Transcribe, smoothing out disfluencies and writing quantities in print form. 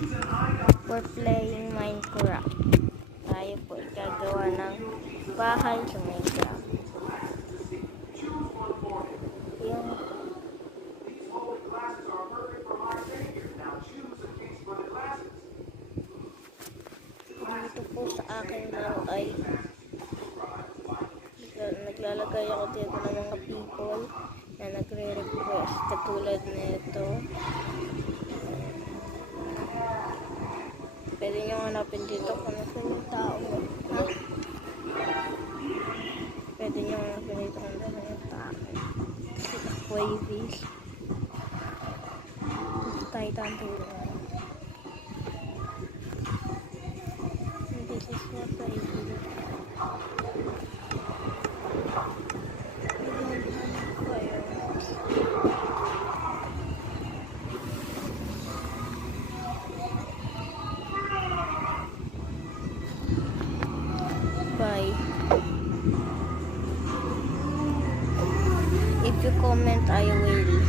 We're playing Minecraft. Tayo po gagawa ng bahay sa Minecraft. Yung dito po sa akin lang ay naglalagay ako dito ng mga people na nagre-request katulad nito. Pwede nyo hanapin dito kung nasan yung tao. Pwede nyo hanapin dito kung nasan yung tao. Wavies. Tayo tantulan. This is what I do. Bye. If you comment, I will